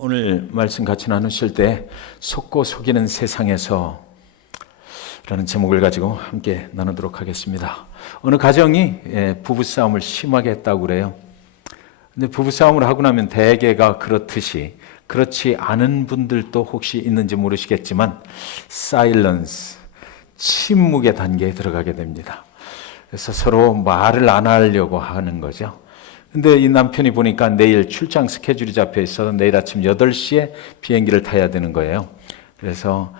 오늘 말씀 같이 나누실 때 속고 속이는 세상에서 라는 제목을 가지고 함께 나누도록 하겠습니다. 어느 가정이 부부싸움을 심하게 했다고 그래요. 근데 부부싸움을 하고 나면 대개가 그렇듯이 그렇지 않은 분들도 혹시 있는지 모르시겠지만 사일런스, 침묵의 단계에 들어가게 됩니다. 그래서 서로 말을 안 하려고 하는 거죠. 근데 이 남편이 보니까 내일 출장 스케줄이 잡혀 있어서 내일 아침 8시에 비행기를 타야 되는 거예요. 그래서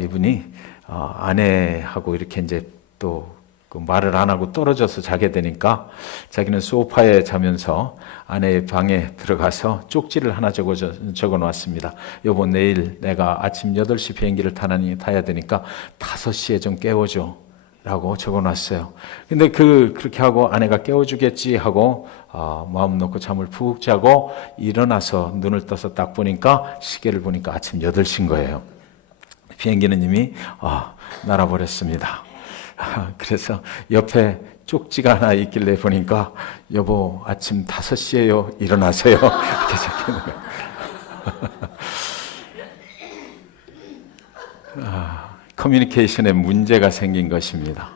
이분이 아내하고 이렇게 이제 또 그 말을 안 하고 떨어져서 자게 되니까 자기는 소파에 자면서 아내의 방에 들어가서 쪽지를 하나 적어 놨습니다. 여보, 내일 내가 아침 8시 비행기를 타야 되니까 5시에 좀 깨워줘 라고 적어놨어요. 근데 그렇게 하고 아내가 깨워주겠지 하고 마음 놓고 잠을 푹 자고 일어나서 눈을 떠서 딱 보니까 시계를 보니까 아침 8시인 거예요. 비행기는 이미 날아버렸습니다. 그래서 옆에 쪽지가 하나 있길래 보니까 여보, 아침 5시에요. 일어나세요. 이렇게 적혀있는 거예요. 커뮤니케이션에 문제가 생긴 것입니다.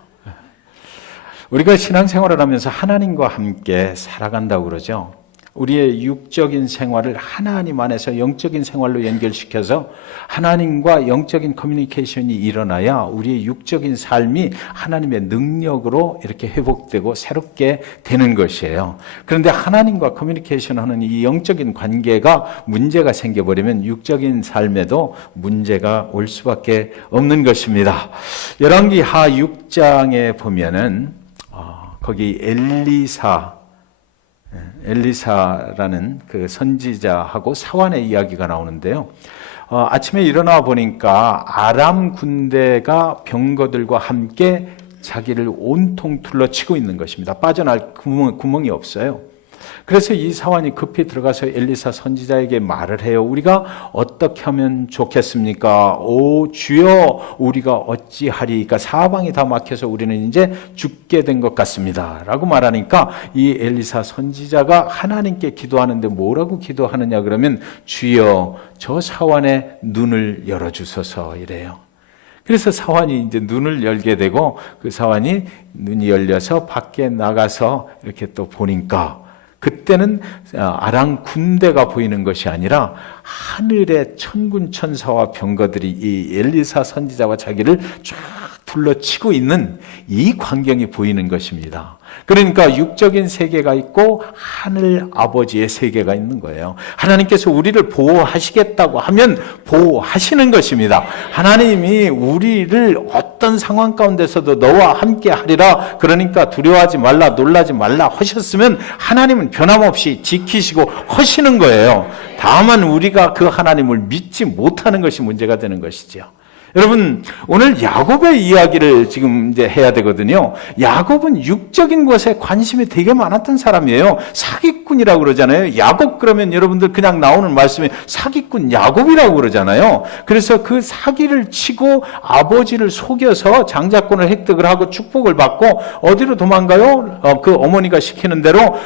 우리가 신앙생활을 하면서 하나님과 함께 살아간다고 그러죠. 우리의 육적인 생활을 하나님 안에서 영적인 생활로 연결시켜서 하나님과 영적인 커뮤니케이션이 일어나야 우리의 육적인 삶이 하나님의 능력으로 이렇게 회복되고 새롭게 되는 것이에요. 그런데 하나님과 커뮤니케이션하는 이 영적인 관계가 문제가 생겨버리면 육적인 삶에도 문제가 올 수밖에 없는 것입니다. 열왕기하 6장에 보면은 거기 엘리사라는 그 선지자하고 사환의 이야기가 나오는데요. 아침에 일어나 보니까 아람 군대가 병거들과 함께 자기를 온통 둘러치고 있는 것입니다. 빠져날 구멍이 없어요. 그래서 이 사환이 급히 들어가서 엘리사 선지자에게 말을 해요. 우리가 어떻게 하면 좋겠습니까? 오 주여, 우리가 어찌하리까? 사방이 다 막혀서 우리는 이제 죽게 된 것 같습니다 라고 말하니까 이 엘리사 선지자가 하나님께 기도하는데 뭐라고 기도하느냐 그러면 주여, 저 사환의 눈을 열어주소서 이래요. 그래서 사환이 이제 눈을 열게 되고 그 사환이 눈이 열려서 밖에 나가서 이렇게 또 보니까 그때는 아람 군대가 보이는 것이 아니라 하늘의 천군 천사와 병거들이 이 엘리사 선지자와 자기를 쫙 둘러치고 있는 이 광경이 보이는 것입니다. 그러니까 육적인 세계가 있고 하늘 아버지의 세계가 있는 거예요. 하나님께서 우리를 보호하시겠다고 하면 보호하시는 것입니다. 하나님이 우리를 어떤 상황 가운데서도 너와 함께 하리라, 그러니까 두려워하지 말라, 놀라지 말라 하셨으면 하나님은 변함없이 지키시고 하시는 거예요. 다만 우리가 그 하나님을 믿지 못하는 것이 문제가 되는 것이죠. 여러분, 오늘 야곱의 이야기를 지금 이제 해야 되거든요. 야곱은 육적인 것에 관심이 되게 많았던 사람이에요. 사기꾼이라고 그러잖아요. 야곱 그러면 여러분들 그냥 나오는 말씀이 사기꾼 야곱이라고 그러잖아요. 그래서 그 사기를 치고 아버지를 속여서 장자권을 획득을 하고 축복을 받고 어디로 도망가요? 그 어머니가 시키는 대로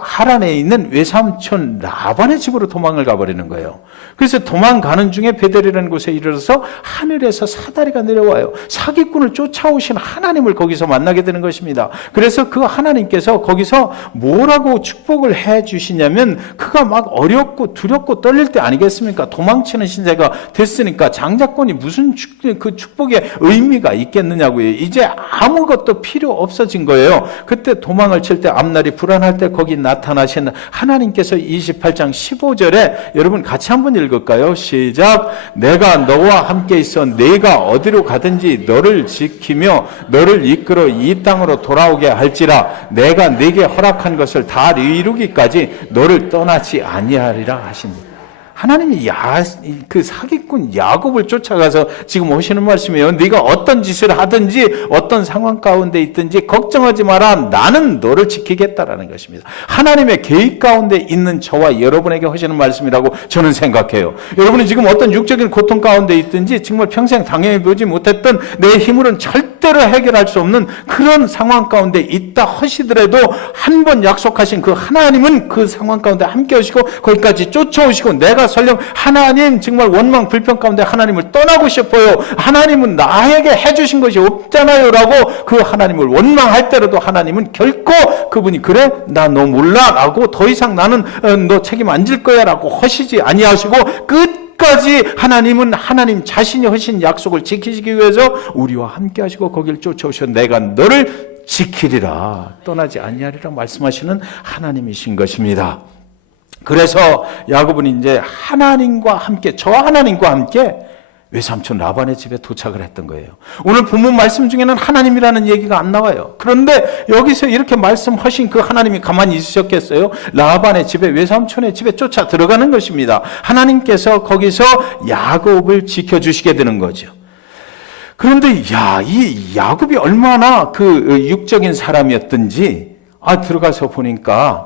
하란에 있는 외삼촌 라반의 집으로 도망을 가버리는 거예요. 그래서 도망가는 중에 베델이라는 곳에 이르러서 하늘에서 사다리가 내려와요. 사기꾼을 쫓아오신 하나님을 거기서 만나게 되는 것입니다. 그래서 그 하나님께서 거기서 뭐라고 축복을 해 주시냐면 그가 막 어렵고 두렵고 떨릴 때 아니겠습니까? 도망치는 신세가 됐으니까 장자권이 무슨 그 축복의 의미가 있겠느냐고요. 이제 아무것도 필요 없어진 거예요. 그때 도망을 칠 때 앞날이 불안할 때 거기 나타나신 하나님께서 28장 15절에 여러분 같이 한번 읽을까요? 시작. 내가 너와 함께 있어 내가 어디로 가든지 너를 지키며 너를 이끌어 이 땅으로 돌아오게 할지라 내가 네게 허락한 것을 다 이루기까지 너를 떠나지 아니하리라 하시니. 하나님이 그 사기꾼 야곱을 쫓아가서 지금 오시는 말씀이에요. 네가 어떤 짓을 하든지 어떤 상황 가운데 있든지 걱정하지 마라. 나는 너를 지키겠다라는 것입니다. 하나님의 계획 가운데 있는 저와 여러분에게 하시는 말씀이라고 저는 생각해요. 여러분이 지금 어떤 육적인 고통 가운데 있든지 정말 평생 당해보지 못했던 내 힘으로는 절대로 해결할 수 없는 그런 상황 가운데 있다 하시더라도 한 번 약속하신 그 하나님은 그 상황 가운데 함께 하시고 거기까지 쫓아오시고 내가 설령 하나님 정말 원망 불평 가운데 하나님을 떠나고 싶어요. 하나님은 나에게 해주신 것이 없잖아요 라고 그 하나님을 원망할 때라도 하나님은 결코 그분이 그래? 나 너 몰라? 라고 더 이상 나는 너 책임 안 질 거야 라고 하시지 아니하시고 끝까지 하나님은 하나님 자신이 하신 약속을 지키시기 위해서 우리와 함께 하시고 거기를 쫓아오셔 내가 너를 지키리라 떠나지 아니하리라 말씀하시는 하나님이신 것입니다. 그래서 야곱은 이제 하나님과 함께 저 하나님과 함께 외삼촌 라반의 집에 도착을 했던 거예요. 오늘 본문 말씀 중에는 하나님이라는 얘기가 안 나와요. 그런데 여기서 이렇게 말씀하신 그 하나님이 가만히 있으셨겠어요? 라반의 집에 외삼촌의 집에 쫓아 들어가는 것입니다. 하나님께서 거기서 야곱을 지켜주시게 되는 거죠. 그런데 이 야곱이 얼마나 그 육적인 사람이었던지 들어가서 보니까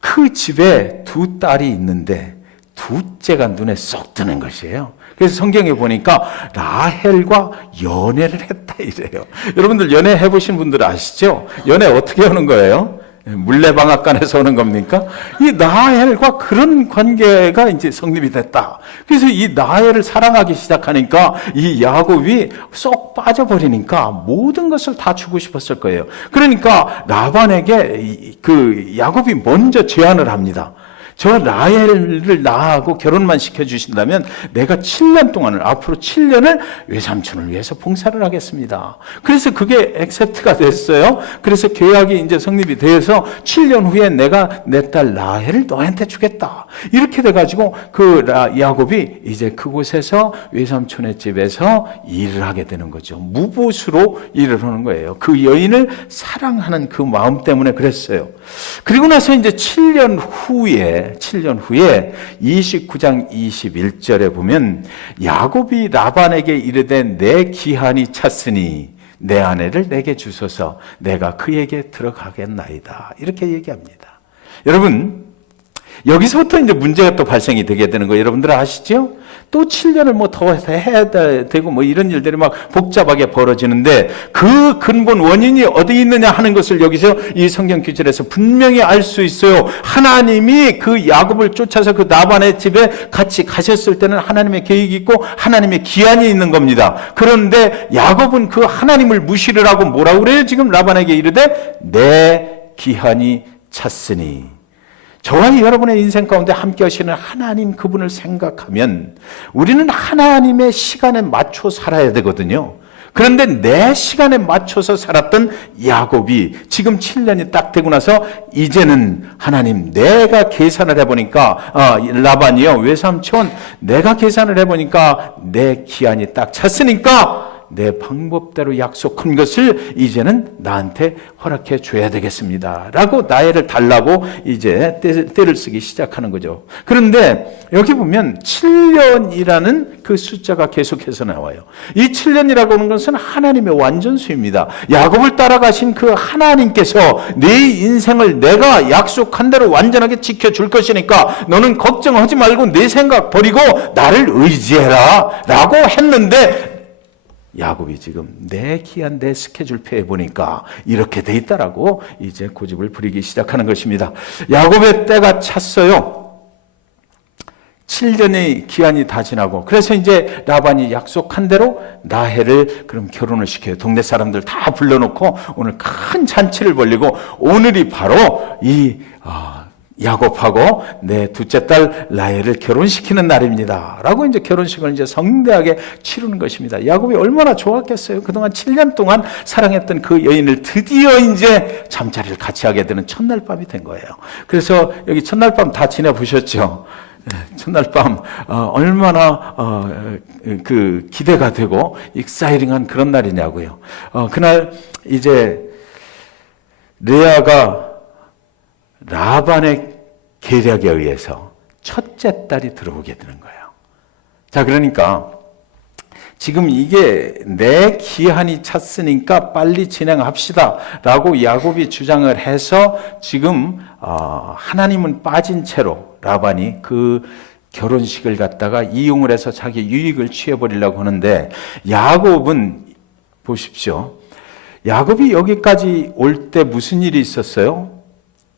그 집에 두 딸이 있는데 둘째가 눈에 쏙 드는 것이에요. 그래서 성경에 보니까 라헬과 연애를 했다 이래요. 여러분들 연애 해보신 분들 아시죠? 연애 어떻게 하는 거예요? 물레방앗간에서 오는 겁니까? 이 라헬과 그런 관계가 이제 성립이 됐다. 그래서 이 라헬을 사랑하기 시작하니까 이 야곱이 쏙 빠져버리니까 모든 것을 다 주고 싶었을 거예요. 그러니까 라반에게 그 야곱이 먼저 제안을 합니다. 저 라헬을 나하고 결혼만 시켜주신다면 내가 7년 동안을 앞으로 7년을 외삼촌을 위해서 봉사를 하겠습니다. 그래서 그게 액셉트가 됐어요. 그래서 계약이 이제 성립이 돼서 7년 후에 내가 내 딸 라헬을 너한테 주겠다. 이렇게 돼가지고 그 야곱이 이제 그곳에서 외삼촌의 집에서 일을 하게 되는 거죠. 무보수로 일을 하는 거예요. 그 여인을 사랑하는 그 마음 때문에 그랬어요. 그리고 나서 이제 7년 후에 29장 21절에 보면 야곱이 라반에게 이르되 내 기한이 찼으니 내 아내를 내게 주소서 내가 그에게 들어가겠나이다. 이렇게 얘기합니다. 여러분 여기서부터 이제 문제가 또 발생이 되게 되는 거 여러분들 아시죠? 또 7년을 뭐 더 해야 되고 뭐 이런 일들이 막 복잡하게 벌어지는데 그 근본 원인이 어디 있느냐 하는 것을 여기서 이 성경 구절에서 분명히 알 수 있어요. 하나님이 그 야곱을 쫓아서 그 라반의 집에 같이 가셨을 때는 하나님의 계획이 있고 하나님의 기한이 있는 겁니다. 그런데 야곱은 그 하나님을 무시를 하고 뭐라고 그래요? 지금 라반에게 이르되 내 기한이 찼으니 저와 여러분의 인생 가운데 함께 하시는 하나님 그분을 생각하면 우리는 하나님의 시간에 맞춰 살아야 되거든요. 그런데 내 시간에 맞춰서 살았던 야곱이 지금 7년이 딱 되고 나서 이제는 하나님 내가 계산을 해보니까 라반이요 외삼촌 내가 계산을 해보니까 내 기한이 딱 찼으니까 내 방법대로 약속한 것을 이제는 나한테 허락해 줘야 되겠습니다. 라고 나이를 달라고 이제 때를 쓰기 시작하는 거죠. 그런데 여기 보면 7년이라는 그 숫자가 계속해서 나와요. 이 7년이라고 하는 것은 하나님의 완전수입니다. 야곱을 따라가신 그 하나님께서 네 인생을 내가 약속한 대로 완전하게 지켜줄 것이니까 너는 걱정하지 말고 내 생각 버리고 나를 의지해라 라고 했는데 야곱이 지금 내 기한 내 스케줄표에 보니까 이렇게 돼 있다라고 이제 고집을 부리기 시작하는 것입니다. 야곱의 때가 찼어요. 7년의 기한이 다 지나고 그래서 이제 라반이 약속한 대로 라헬을 그럼 결혼을 시켜요. 동네 사람들 다 불러놓고 오늘 큰 잔치를 벌리고 오늘이 바로 이 야곱하고 내 둘째 딸 라헬을 결혼시키는 날입니다. 라고 이제 결혼식을 이제 성대하게 치르는 것입니다. 야곱이 얼마나 좋았겠어요. 그동안 7년 동안 사랑했던 그 여인을 드디어 이제 잠자리를 같이 하게 되는 첫날 밤이 된 거예요. 그래서 여기 첫날 밤 다 지내보셨죠? 첫날 밤 얼마나 그 기대가 되고 익사이링한 그런 날이냐고요. 그날 이제 레아가 라반의 계략에 의해서 첫째 딸이 들어오게 되는 거예요. 자, 그러니까 지금 이게 내 기한이 찼으니까 빨리 진행합시다 라고 야곱이 주장을 해서 지금 하나님은 빠진 채로 라반이 그 결혼식을 갖다가 이용을 해서 자기 유익을 취해버리려고 하는데 야곱은 보십시오. 야곱이 여기까지 올 때 무슨 일이 있었어요?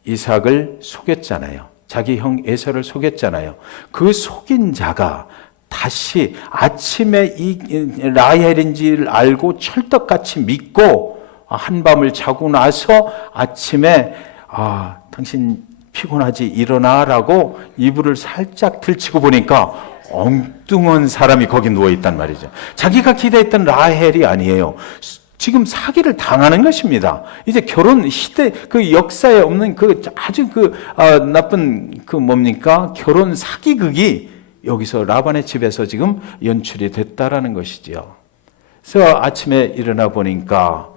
이삭을 속였잖아요. 자기 형 에서를 속였잖아요. 그 속인 자가 다시 아침에 이 라헬인지를 알고 철떡같이 믿고 한밤을 자고 나서 아침에 당신 피곤하지 일어나라고 이불을 살짝 들치고 보니까 엉뚱한 사람이 거기 누워있단 말이죠. 자기가 기대했던 라헬이 아니에요. 지금 사기를 당하는 것입니다. 이제 결혼 시대 그 역사에 없는 그 아주 나쁜 결혼 사기극이 여기서 라반의 집에서 지금 연출이 됐다라는 것이죠. 그래서 아침에 일어나 보니까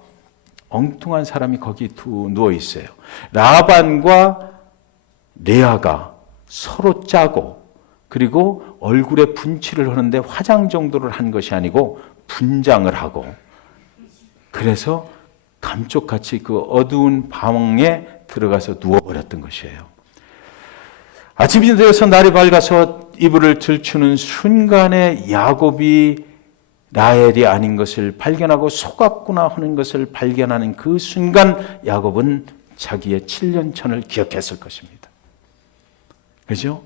엉뚱한 사람이 거기 누워 있어요. 라반과 레아가 서로 짜고 그리고 얼굴에 분칠을 하는데 화장 정도를 한 것이 아니고 분장을 하고 그래서 감쪽같이 그 어두운 방에 들어가서 누워버렸던 것이에요. 아침이 되어서 날이 밝아서 이불을 들추는 순간에 야곱이 라헬이 아닌 것을 발견하고 속았구나 하는 것을 발견하는 그 순간 야곱은 자기의 7년 전을 기억했을 것입니다. 그죠?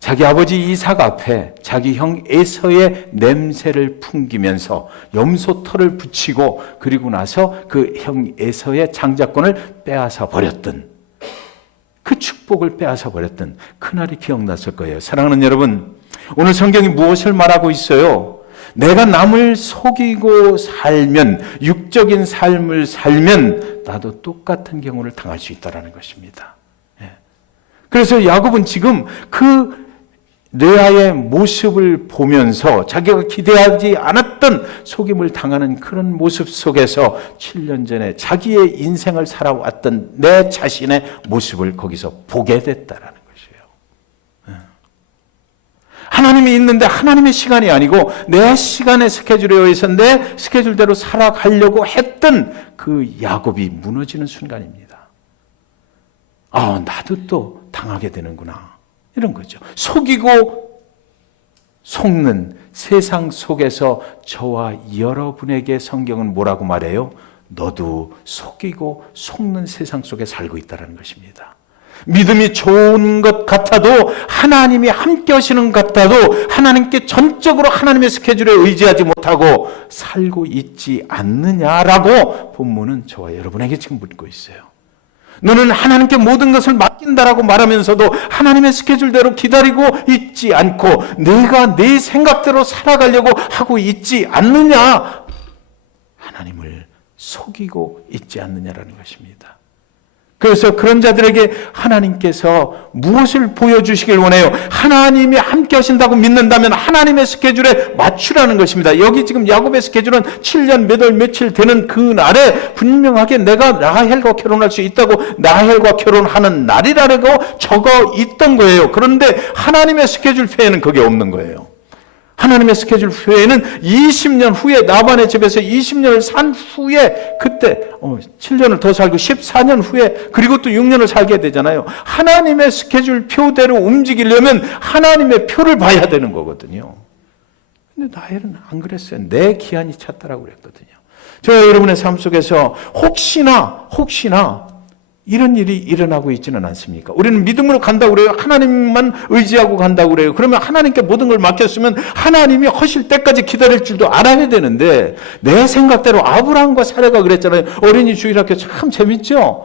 자기 아버지 이삭 앞에 자기 형 에서의 냄새를 풍기면서 염소털을 붙이고 그리고 나서 그 형 에서의 장자권을 빼앗아 버렸던 그 축복을 빼앗아 버렸던 그날이 기억났을 거예요. 사랑하는 여러분, 오늘 성경이 무엇을 말하고 있어요? 내가 남을 속이고 살면, 육적인 삶을 살면 나도 똑같은 경우를 당할 수 있다는 것입니다. 그래서 야곱은 지금 그 레아의 모습을 보면서 자기가 기대하지 않았던 속임을 당하는 그런 모습 속에서 7년 전에 자기의 인생을 살아왔던 내 자신의 모습을 거기서 보게 됐다라는 것이에요. 하나님이 있는데 하나님의 시간이 아니고 내 시간의 스케줄에 의해서 내 스케줄대로 살아가려고 했던 그 야곱이 무너지는 순간입니다. 나도 또 당하게 되는구나. 이런 거죠. 속이고 속는 세상 속에서 저와 여러분에게 성경은 뭐라고 말해요? 너도 속이고 속는 세상 속에 살고 있다는 것입니다. 믿음이 좋은 것 같아도 하나님이 함께 하시는 것 같아도 하나님께 전적으로 하나님의 스케줄에 의지하지 못하고 살고 있지 않느냐라고 본문은 저와 여러분에게 지금 묻고 있어요. 너는 하나님께 모든 것을 맡긴다라고 말하면서도 하나님의 스케줄대로 기다리고 있지 않고 내가 내 생각대로 살아가려고 하고 있지 않느냐? 하나님을 속이고 있지 않느냐라는 것입니다. 그래서 그런 자들에게 하나님께서 무엇을 보여주시길 원해요? 하나님이 함께 하신다고 믿는다면 하나님의 스케줄에 맞추라는 것입니다. 여기 지금 야곱의 스케줄은 7년 몇 월 며칠 되는 그 날에 분명하게 내가 라헬과 결혼할 수 있다고 라헬과 결혼하는 날이라고 적어 있던 거예요. 그런데 하나님의 스케줄 표에는 그게 없는 거예요. 하나님의 스케줄 후에는 20년 후에 라반의 집에서 20년을 산 후에 그때 7년을 더 살고 14년 후에 그리고 또 6년을 살게 되잖아요. 하나님의 스케줄 표대로 움직이려면 하나님의 표를 봐야 되는 거거든요. 근데 라헬은 안 그랬어요. 내 기한이 찼다라고 그랬거든요. 저 여러분의 삶 속에서 혹시나 이런 일이 일어나고 있지는 않습니까? 우리는 믿음으로 간다고 그래요. 하나님만 의지하고 간다고 그래요. 그러면 하나님께 모든 걸 맡겼으면 하나님이 하실 때까지 기다릴 줄도 알아야 되는데 내 생각대로 아브라함과 사라가 그랬잖아요. 어린이 주일학교 참 재밌죠?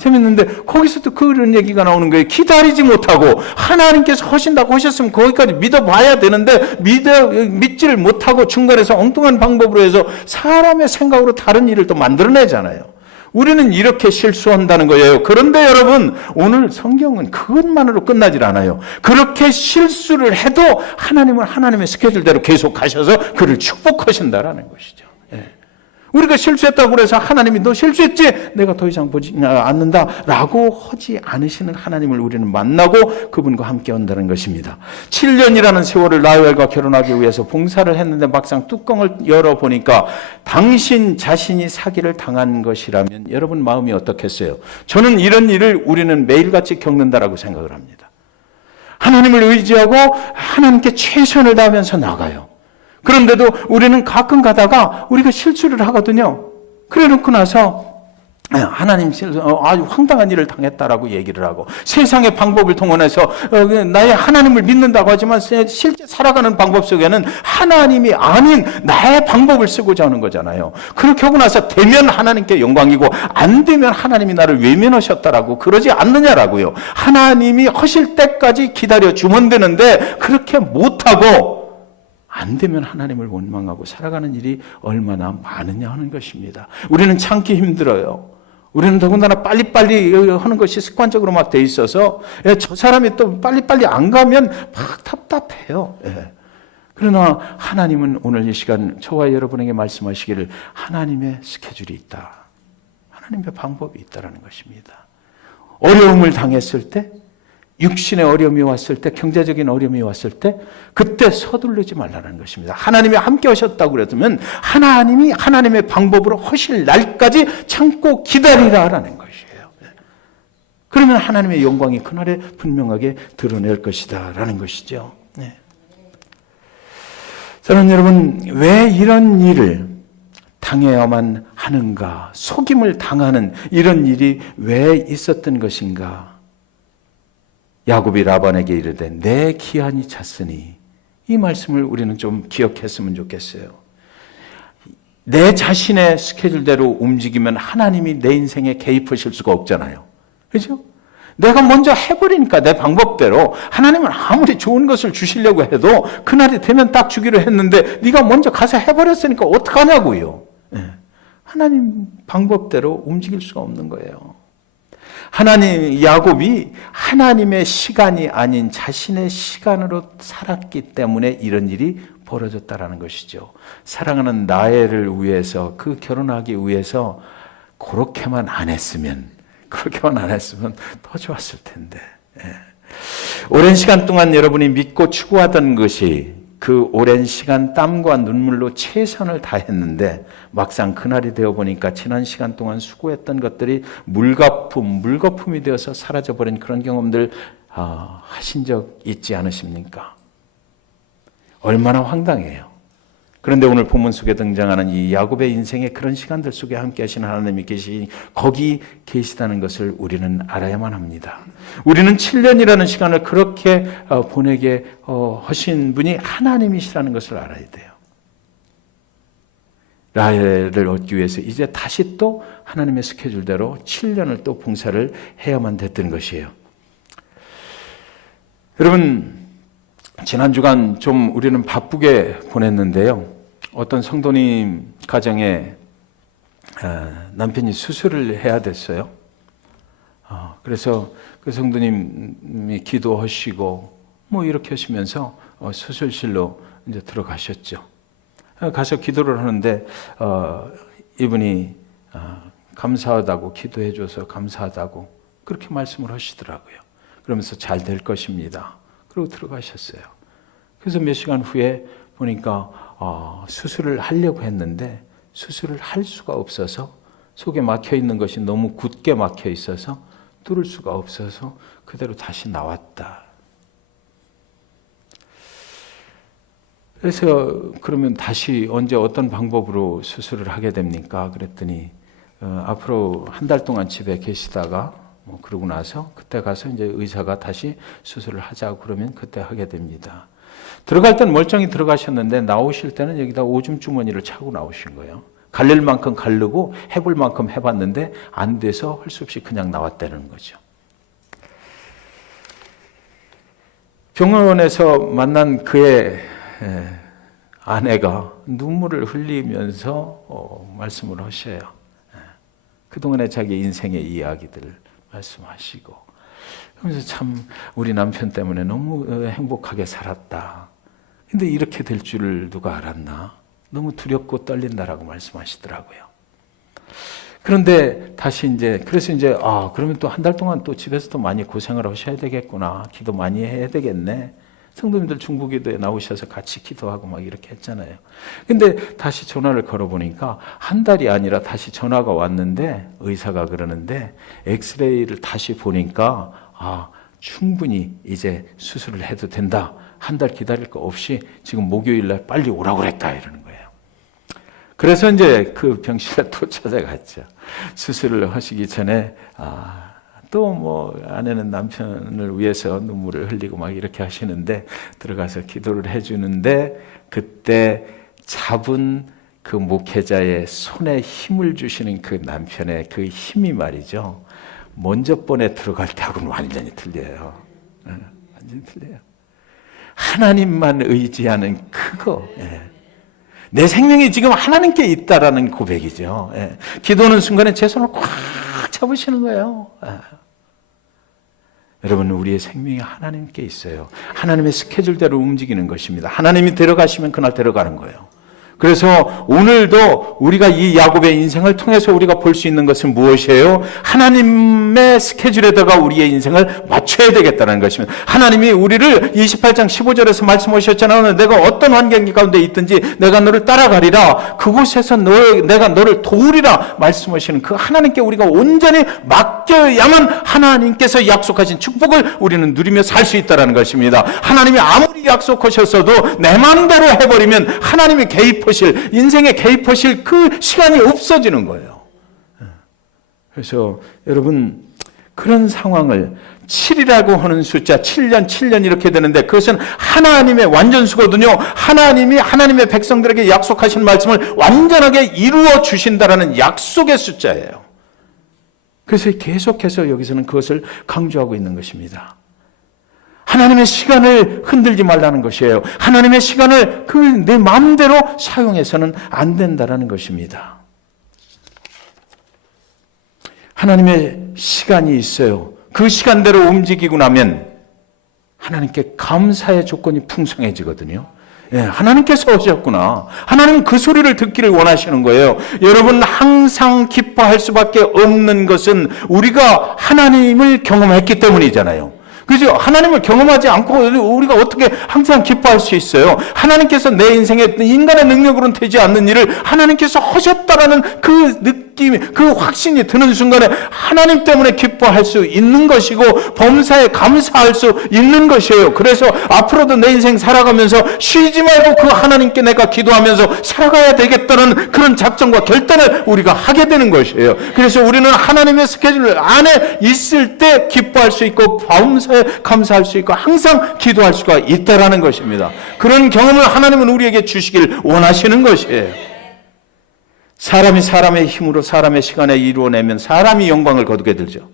재밌는데 거기서도 그런 얘기가 나오는 거예요. 기다리지 못하고 하나님께서 하신다고 하셨으면 거기까지 믿어봐야 되는데 믿지를 못하고 중간에서 엉뚱한 방법으로 해서 사람의 생각으로 다른 일을 또 만들어내잖아요. 우리는 이렇게 실수한다는 거예요. 그런데 여러분, 오늘 성경은 그것만으로 끝나질 않아요. 그렇게 실수를 해도 하나님은 하나님의 스케줄대로 계속 가셔서 그를 축복하신다라는 것이죠. 우리가 실수했다고 해서 하나님이 너 실수했지? 내가 더 이상 보지 않는다라고 하지 않으시는 하나님을 우리는 만나고 그분과 함께 한다는 것입니다. 7년이라는 세월을 라헬과 결혼하기 위해서 봉사를 했는데 막상 뚜껑을 열어보니까 당신 자신이 사기를 당한 것이라면 여러분 마음이 어떻겠어요? 저는 이런 일을 우리는 매일같이 겪는다라고 생각을 합니다. 하나님을 의지하고 하나님께 최선을 다하면서 나가요. 그런데도 우리는 가끔 가다가 우리가 실수를 하거든요. 그래 놓고 나서 하나님 아주 황당한 일을 당했다라고 얘기를 하고 세상의 방법을 동원해서 나의 하나님을 믿는다고 하지만 실제 살아가는 방법 속에는 하나님이 아닌 나의 방법을 쓰고자 하는 거잖아요. 그렇게 하고 나서 되면 하나님께 영광이고 안 되면 하나님이 나를 외면하셨다라고 그러지 않느냐라고요. 하나님이 하실 때까지 기다려주면 되는데 그렇게 못하고 안 되면 하나님을 원망하고 살아가는 일이 얼마나 많으냐 하는 것입니다. 우리는 참기 힘들어요. 우리는 더군다나 빨리빨리 하는 것이 습관적으로 막 돼 있어서 저 사람이 또 빨리빨리 안 가면 막 답답해요. 그러나 하나님은 오늘 이 시간 저와 여러분에게 말씀하시기를 하나님의 스케줄이 있다. 하나님의 방법이 있다는 것입니다. 어려움을 당했을 때, 육신의 어려움이 왔을 때, 경제적인 어려움이 왔을 때 그때 서두르지 말라는 것입니다. 하나님이 함께 하셨다고 그랬으면 하나님이 하나님의 방법으로 하실 날까지 참고 기다리라라는 것이에요. 그러면 하나님의 영광이 그날에 분명하게 드러낼 것이다 라는 것이죠. 저는 여러분 왜 이런 일을 당해야만 하는가, 속임을 당하는 이런 일이 왜 있었던 것인가. 야곱이 라반에게 이르되 내 기한이 찼으니, 이 말씀을 우리는 좀 기억했으면 좋겠어요. 내 자신의 스케줄대로 움직이면 하나님이 내 인생에 개입하실 수가 없잖아요. 그렇죠? 내가 먼저 해버리니까 내 방법대로 하나님은 아무리 좋은 것을 주시려고 해도 그날이 되면 딱 주기로 했는데 네가 먼저 가서 해버렸으니까 어떡하냐고요. 하나님 방법대로 움직일 수가 없는 거예요. 야곱이 하나님의 시간이 아닌 자신의 시간으로 살았기 때문에 이런 일이 벌어졌다라는 것이죠. 사랑하는 나애를 위해서, 그 결혼하기 위해서 그렇게만 안 했으면 더 좋았을 텐데. 오랜 시간 동안 여러분이 믿고 추구하던 것이 그 오랜 시간 땀과 눈물로 최선을 다했는데 막상 그날이 되어보니까 지난 시간 동안 수고했던 것들이 물거품이 되어서 사라져버린 그런 경험들 하신 적 있지 않으십니까? 얼마나 황당해요. 그런데 오늘 본문 속에 등장하는 이 야곱의 인생의 그런 시간들 속에 함께 하신 하나님이 거기 계시다는 것을 우리는 알아야만 합니다. 우리는 7년이라는 시간을 그렇게 보내게 하신 분이 하나님이시라는 것을 알아야 돼요. 라헬을 얻기 위해서 이제 다시 또 하나님의 스케줄대로 7년을 또 봉사를 해야만 됐던 것이에요. 여러분, 지난 주간 좀 우리는 바쁘게 보냈는데요. 어떤 성도님 가정에 남편이 수술을 해야 됐어요. 그래서 그 성도님이 기도하시고 뭐 이렇게 하시면서 수술실로 이제 들어가셨죠. 가서 기도를 하는데 이분이 감사하다고, 기도해줘서 감사하다고 그렇게 말씀을 하시더라고요. 그러면서 잘 될 것입니다. 그러고 들어가셨어요. 그래서 몇 시간 후에 보니까 수술을 하려고 했는데 수술을 할 수가 없어서, 속에 막혀 있는 것이 너무 굳게 막혀 있어서 뚫을 수가 없어서 그대로 다시 나왔다. 그래서 그러면 다시 언제 어떤 방법으로 수술을 하게 됩니까? 그랬더니 앞으로 한 달 동안 집에 계시다가 그러고 나서 그때 가서 이제 의사가 다시 수술을 하자고 그러면 그때 하게 됩니다. 들어갈 때는 멀쩡히 들어가셨는데 나오실 때는 여기다 오줌 주머니를 차고 나오신 거예요. 갈릴 만큼 가르고 해볼 만큼 해봤는데 안 돼서 할 수 없이 그냥 나왔다는 거죠. 병원에서 만난 그의 아내가 눈물을 흘리면서 말씀을 하셔요. 그동안의 자기 인생의 이야기들을 말씀하시고, 그러면서 참 우리 남편 때문에 너무 행복하게 살았다. 근데 이렇게 될 줄을 누가 알았나? 너무 두렵고 떨린다라고 말씀하시더라고요. 그런데 다시 그래서 그러면 또 한 달 동안 또 집에서 또 많이 고생을 하셔야 되겠구나. 기도 많이 해야 되겠네. 성도님들 중보기도에 나오셔서 같이 기도하고 막 이렇게 했잖아요. 근데 다시 전화를 걸어보니까 한 달이 아니라 다시 전화가 왔는데 의사가 그러는데 엑스레이를 다시 보니까 충분히 이제 수술을 해도 된다. 한 달 기다릴 거 없이 지금 목요일 날 빨리 오라고 그랬다 이러는 거예요. 그래서 이제 그 병실에 또 찾아갔죠. 수술을 하시기 전에 또 뭐 아내는 남편을 위해서 눈물을 흘리고 막 이렇게 하시는데 들어가서 기도를 해주는데 그때 잡은 그 목회자의 손에 힘을 주시는 그 남편의 그 힘이 말이죠. 먼저 번에 들어갈 때하고는 완전히 틀려요. 완전히 틀려요. 하나님만 의지하는 그거. 내 생명이 지금 하나님께 있다라는 고백이죠. 기도하는 순간에 제 손을 꽉 잡으시는 거예요. 여러분, 우리의 생명이 하나님께 있어요. 하나님의 스케줄대로 움직이는 것입니다. 하나님이 데려가시면 그날 데려가는 거예요. 그래서 오늘도 우리가 이 야곱의 인생을 통해서 우리가 볼 수 있는 것은 무엇이에요? 하나님의 스케줄에다가 우리의 인생을 맞춰야 되겠다는 것입니다. 하나님이 우리를 28장 15절에서 말씀하셨잖아요. 내가 어떤 환경 가운데 있든지 내가 너를 따라가리라. 그곳에서 내가 너를 도우리라 말씀하시는 그 하나님께 우리가 온전히 맡겨야만 하나님께서 약속하신 축복을 우리는 누리며 살 수 있다는 것입니다. 하나님이 아무리 약속하셨어도 내 마음대로 해버리면 하나님이 인생에 개입하실 그 시간이 없어지는 거예요. 그래서 여러분, 그런 상황을 7이라고 하는 숫자, 7년 이렇게 되는데 그것은 하나님의 완전수거든요. 하나님이 하나님의 백성들에게 약속하신 말씀을 완전하게 이루어 주신다라는 약속의 숫자예요. 그래서 계속해서 여기서는 그것을 강조하고 있는 것입니다. 하나님의 시간을 흔들지 말라는 것이에요. 하나님의 시간을 내 마음대로 사용해서는 안 된다는 것입니다. 하나님의 시간이 있어요. 그 시간대로 움직이고 나면 하나님께 감사의 조건이 풍성해지거든요. 하나님께서 오셨구나. 하나님 그 소리를 듣기를 원하시는 거예요. 여러분, 항상 기뻐할 수밖에 없는 것은 우리가 하나님을 경험했기 때문이잖아요. 그죠? 하나님을 경험하지 않고 우리가 어떻게 항상 기뻐할 수 있어요? 하나님께서 내 인생에 인간의 능력으로는 되지 않는 일을 하나님께서 하셨다라는 그 느낌, 그 확신이 드는 순간에 하나님 때문에 기뻐할 수 있는 것이고 범사에 감사할 수 있는 것이에요. 그래서 앞으로도 내 인생 살아가면서 쉬지 말고 그 하나님께 내가 기도하면서 살아가야 되겠다는 그런 작정과 결단을 우리가 하게 되는 것이에요. 그래서 우리는 하나님의 스케줄 안에 있을 때 기뻐할 수 있고 범사에 감사할 수 있고 항상 기도할 수가 있다라는 것입니다. 그런 경험을 하나님은 우리에게 주시길 원하시는 것이에요. 사람이 사람의 힘으로 사람의 시간에 이루어내면 사람이 영광을 거두게 되죠.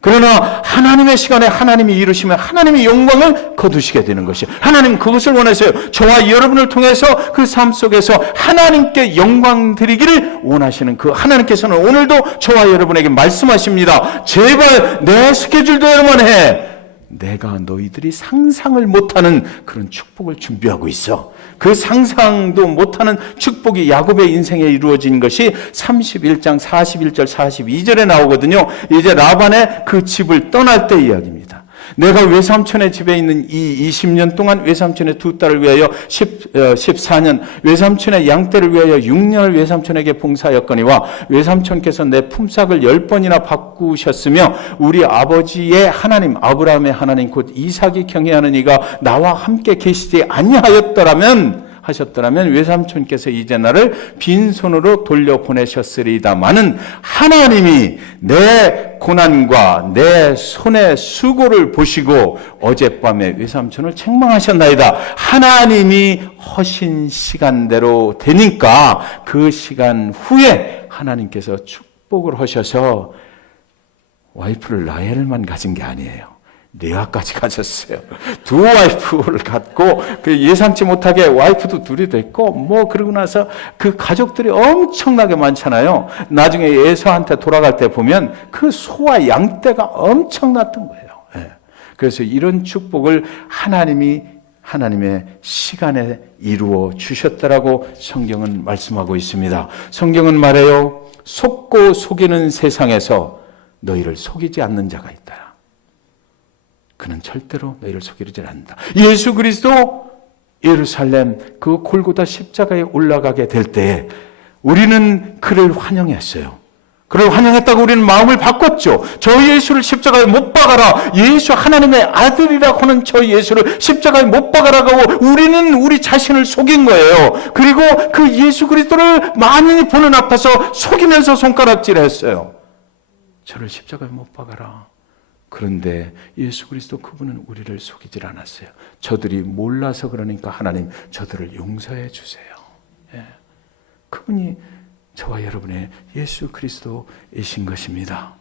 그러나 하나님의 시간에 하나님이 이루시면 하나님이 영광을 거두시게 되는 것이에요. 하나님 그것을 원하세요. 저와 여러분을 통해서 그 삶 속에서 하나님께 영광 드리기를 원하시는 그 하나님께서는 오늘도 저와 여러분에게 말씀하십니다. 제발 내 스케줄대로만 해. 내가 너희들이 상상을 못하는 그런 축복을 준비하고 있어. 그 상상도 못하는 축복이 야곱의 인생에 이루어진 것이 31장 41절 42절에 나오거든요. 이제 라반의 그 집을 떠날 때 이야기입니다. 내가 외삼촌의 집에 있는 이 20년 동안 외삼촌의 두 딸을 위하여 14년, 외삼촌의 양떼를 위하여 6년을 외삼촌에게 봉사하였거니와 외삼촌께서 내 품삯을 10번이나 바꾸셨으며 우리 아버지의 하나님 아브라함의 하나님 곧 이삭이 경외하는 이가 나와 함께 계시지 아니하였더라면 외삼촌께서 이제 나를 빈손으로 돌려보내셨으리다마는 하나님이 내 고난과 내 손의 수고를 보시고 어젯밤에 외삼촌을 책망하셨나이다. 하나님이 허신 시간대로 되니까 그 시간 후에 하나님께서 축복을 하셔서 와이프를 라헬만 가진 게 아니에요. 레아까지 가졌어요. 두 와이프를 갖고 그 예상치 못하게 와이프도 둘이 됐고 그러고 나서 그 가족들이 엄청나게 많잖아요. 나중에 에서한테 돌아갈 때 보면 그 소와 양떼가 엄청났던 거예요. 그래서 이런 축복을 하나님의 시간에 이루어 주셨다라고 성경은 말씀하고 있습니다. 성경은 말해요. 속고 속이는 세상에서 너희를 속이지 않는 자가 있다. 그는 절대로 너희를 속이지 않는다. 예수 그리스도 예루살렘 그 골고다 십자가에 올라가게 될 때에 우리는 그를 환영했어요. 그를 환영했다고 우리는 마음을 바꿨죠. 저 예수를 십자가에 못 박아라. 예수 하나님의 아들이라고 하는 저 예수를 십자가에 못 박아라고 하고 우리는 우리 자신을 속인 거예요. 그리고 그 예수 그리스도를 많이 보는 앞에서 속이면서 손가락질했어요. 저를 십자가에 못 박아라. 그런데 예수 그리스도 그분은 우리를 속이질 않았어요. 저들이 몰라서 그러니까 하나님 저들을 용서해 주세요. 예. 그분이 저와 여러분의 예수 그리스도이신 것입니다.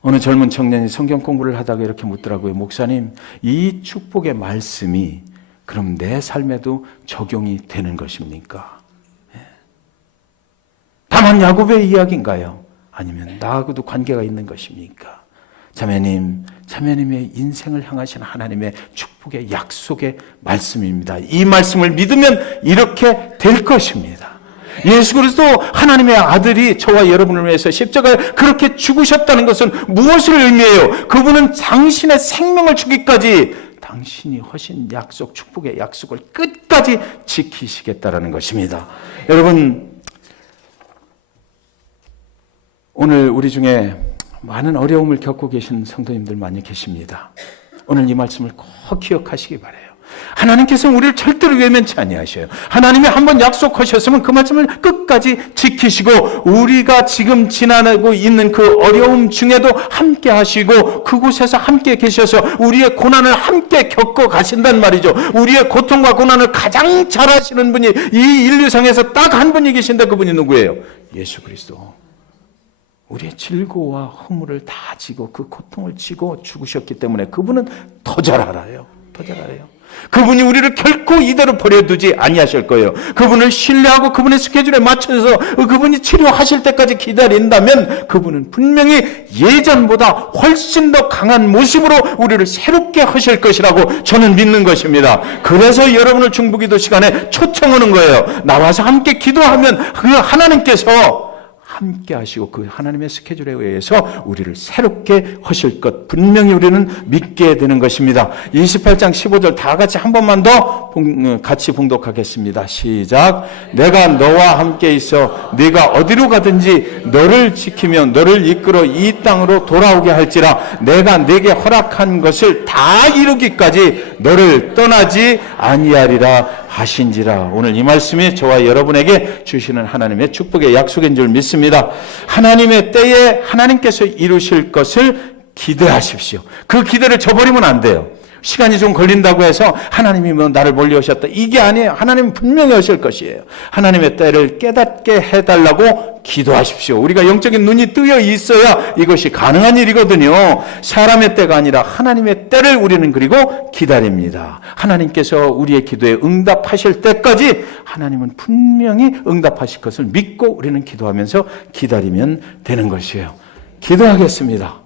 어느 젊은 청년이 성경 공부를 하다가 이렇게 묻더라고요. 목사님, 이 축복의 말씀이 그럼 내 삶에도 적용이 되는 것입니까? 예. 다만 야곱의 이야기인가요? 아니면 나하고도 관계가 있는 것입니까? 자매님의 인생을 향하신 하나님의 축복의 약속의 말씀입니다. 이 말씀을 믿으면 이렇게 될 것입니다. 예수 그리스도 하나님의 아들이 저와 여러분을 위해서 십자가에 그렇게 죽으셨다는 것은 무엇을 의미해요? 그분은 당신의 생명을 주기까지 당신이 하신 약속, 축복의 약속을 끝까지 지키시겠다라는 것입니다. 여러분, 오늘 우리 중에 많은 어려움을 겪고 계신 성도님들 많이 계십니다. 오늘 이 말씀을 꼭 기억하시기 바라요. 하나님께서는 우리를 절대로 외면치 아니하셔요. 하나님이 한번 약속하셨으면 그 말씀을 끝까지 지키시고 우리가 지금 지나고 있는 그 어려움 중에도 함께 하시고 그곳에서 함께 계셔서 우리의 고난을 함께 겪어 가신단 말이죠. 우리의 고통과 고난을 가장 잘 아시는 분이 이 인류상에서 딱 한 분이 계신다. 그분이 누구예요? 예수 그리스도. 우리의 질고와 허물을 다 지고 그 고통을 지고 죽으셨기 때문에 그분은 더 잘 알아요. 더 잘 알아요. 그분이 우리를 결코 이대로 버려두지 아니하실 거예요. 그분을 신뢰하고 그분의 스케줄에 맞춰서 그분이 치료하실 때까지 기다린다면 그분은 분명히 예전보다 훨씬 더 강한 모습으로 우리를 새롭게 하실 것이라고 저는 믿는 것입니다. 그래서 여러분을 중보기도 시간에 초청하는 거예요. 나와서 함께 기도하면 그 하나님께서 함께 하시고 그 하나님의 스케줄에 의해서 우리를 새롭게 하실 것 분명히 우리는 믿게 되는 것입니다. 28장 15절 다 같이 한 번만 더 같이 봉독하겠습니다. 시작. 내가 너와 함께 있어 네가 어디로 가든지 너를 지키며 너를 이끌어 이 땅으로 돌아오게 할지라 내가 네게 허락한 것을 다 이루기까지 너를 떠나지 아니하리라 하신지라. 오늘 이 말씀이 저와 여러분에게 주시는 하나님의 축복의 약속인 줄 믿습니다. 하나님의 때에 하나님께서 이루실 것을 기대하십시오. 그 기대를 저버리면 안 돼요. 시간이 좀 걸린다고 해서 하나님이 뭐 나를 멀리 하셨다. 이게 아니에요. 하나님은 분명히 하실 것이에요. 하나님의 때를 깨닫게 해달라고 기도하십시오. 우리가 영적인 눈이 뜨여 있어야 이것이 가능한 일이거든요. 사람의 때가 아니라 하나님의 때를 우리는 그리고 기다립니다. 하나님께서 우리의 기도에 응답하실 때까지 하나님은 분명히 응답하실 것을 믿고 우리는 기도하면서 기다리면 되는 것이에요. 기도하겠습니다.